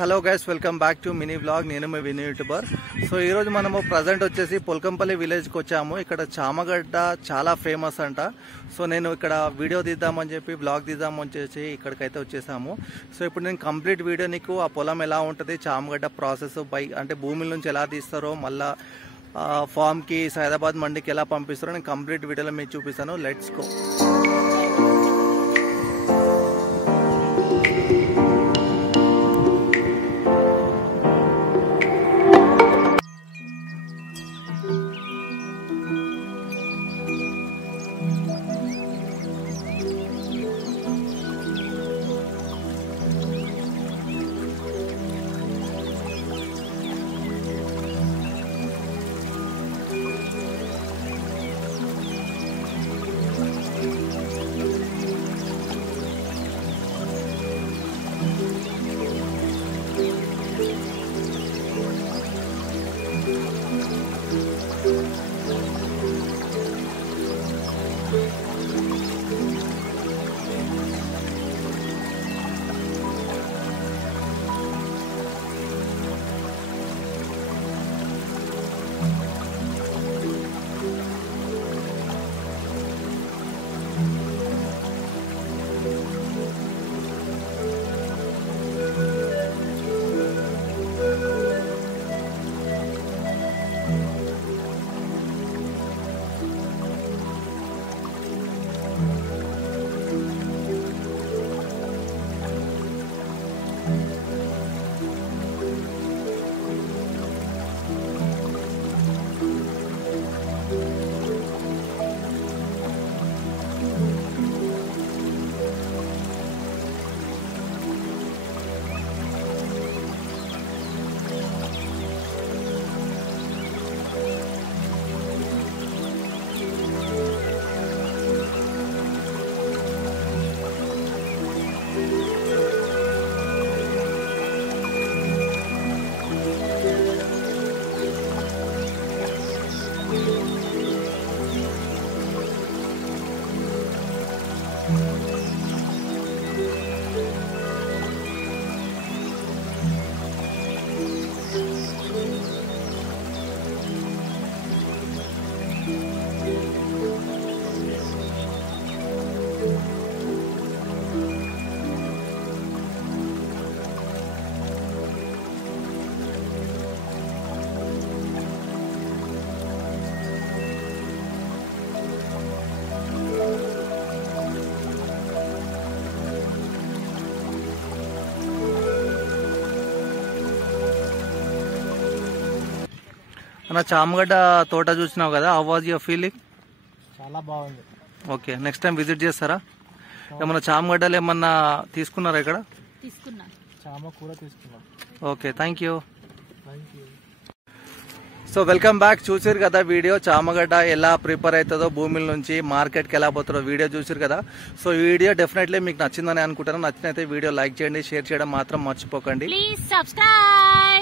Hello guys, welcome back to mini vlog. నేను మీ వినీ YouTuber. So ఈరోజు మనము ప్రజెంట్ వచ్చేసి పొల్కంపల్లి విలేజ్కి వచ్చాము. ఇక్కడ చామగడ్డ చాలా ఫేమస్ అంట. సో నేను ఇక్కడ వీడియో తీద్దామని చెప్పి వ్లాగ్ తీద్దామని చెప్పి ఇక్కడికైతే వచ్చేసాము. సో ఇప్పుడు నేను కంప్లీట్ వీడియో నీకు ఆ పొలం ఎలా ఉంటుంది, చామగడ్డ ప్రాసెస్ అంటే భూమిల నుంచి ఎలా తీస్తారో, మళ్ళీ ఫామ్కి సైదాబాద్ మండికి ఎలా పంపిస్తారో నేను కంప్లీట్ వీడియోలో మీకు చూపిస్తాను. Let's go. నా చామగడ్డ తోట చూసినావు కదా, హౌ వాజ్ యువర్ ఫీలింగ్? చాలా బాగుంది. ఓకే, నెక్స్ట్ టైం విజిట్ చేస్తారా? ఏమన్నా చామగడ్డలు ఏమన్నా తీసుకున్నారా ఇక్కడ? చామ కూర తీసుకున్నాం. Okay, thank you. So welcome back. చూసారు కదా వీడియో, చామగడ్డ ఎలా ప్రిపేర్ అవుతుందో, భూమిల నుంచి మార్కెట్కి ఎలా పోతుందో వీడియో చూసారు కదా. సో ఈ వీడియో డెఫినెట్లీ మీకు నచ్చిందని అనుకుంటాను. నచ్చినైతే వీడియో లైక్ చేయండి, షేర్ చేయడం మాత్రం మర్చిపోకండి. Please subscribe.